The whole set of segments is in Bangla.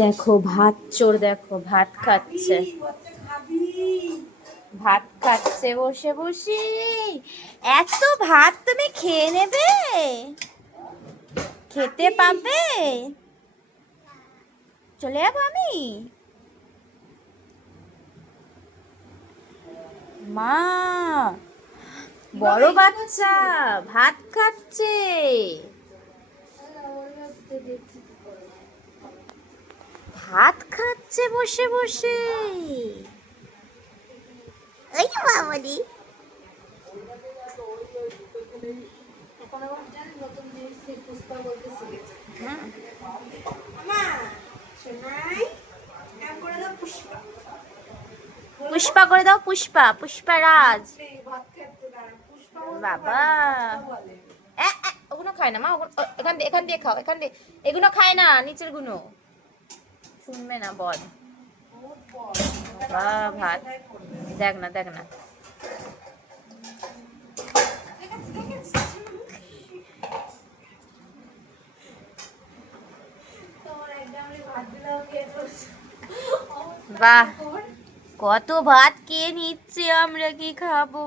দেখো ভাত চোর, দেখো ভাত খাচ্ছে, ভাত খাচ্ছে বসে বসে। এত ভাত তুমি খেয়ে নেবে? খেতে পাবে? চলে যাবো আমি। মা, বড় বাচ্চা ভাত খাচ্ছে। ভাত খাচ্ছে বসে বসে। ওই বাবারি, পুষ্পা করে দাও, পুষ্পা, পুষ্পারাজ। বাবা ওগুলো খায় না মা, এখান দিয়ে খাও, এখান দিয়ে। এগুলো খায় না, নিচের গুলো শুনবে না বল। বাবা ভাত দেখ না, দেখ না। বাহ, কত ভাত খেয়ে নিচ্ছে। আমরা কি খাবো?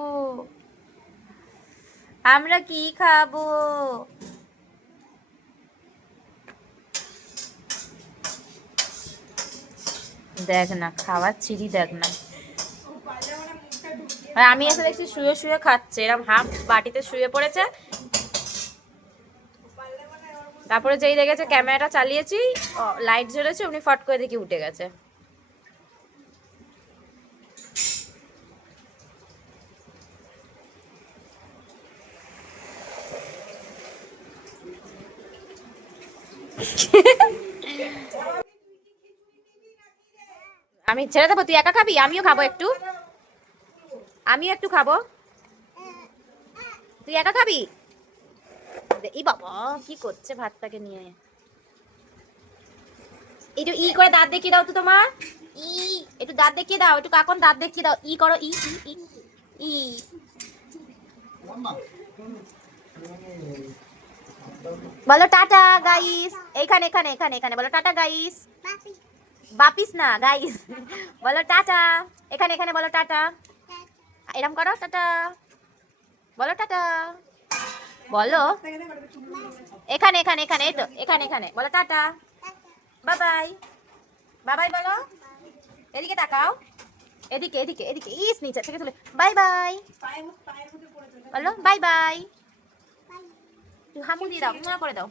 আমরা কি খাবো? দেখ না, খাওয়ার ছিঁড়ি দেখ না। আর আমি এসে দেখছি শুয়ে শুয়ে খাচ্ছে, এরকম হাফ বাটিতে শুয়ে পড়েছে। তারপরে যেই দেখেছে ক্যামেরাটা চালিয়েছি, লাইট জ্বলেছে, উনি ফট করে দেখি উঠে গেছে। আমি ছেড়ে দেবো? তুই একা খাবি? আমিও খাবো একটু, আমিও একটু খাবো। তুই একা খাবি? এই বাবা কি করছে ভাতটাকে নিয়ে। একটু ই করে দাঁত দেখিয়ে দাও তো তোমার। ই, একটু দাঁত দেখিয়ে দাও, একটু কাকন দাঁত দেখিয়ে দাও। ই করো, ই ই ই ই। বলো টাটা গাইস। এইখানে এখানে এখানে এখানে বলো টাটা গাইস। বাপিস না গাইস, বলো টাটা। এখানে এখানে বলো টাটা। এরম করো, টাটা বলো, টাটা বলো। এখানে এখানে এখানে, এই তো এখানে এখানে বলো tata. Bye bye, bye bye বলো। এদিকে তাকাও, এদিকে এদিকে এদিকে, ইস নিচে থেকে তুলে। বাই বাই বলো, বাই বাই। হামু দিয়ে দাও, করে দাও।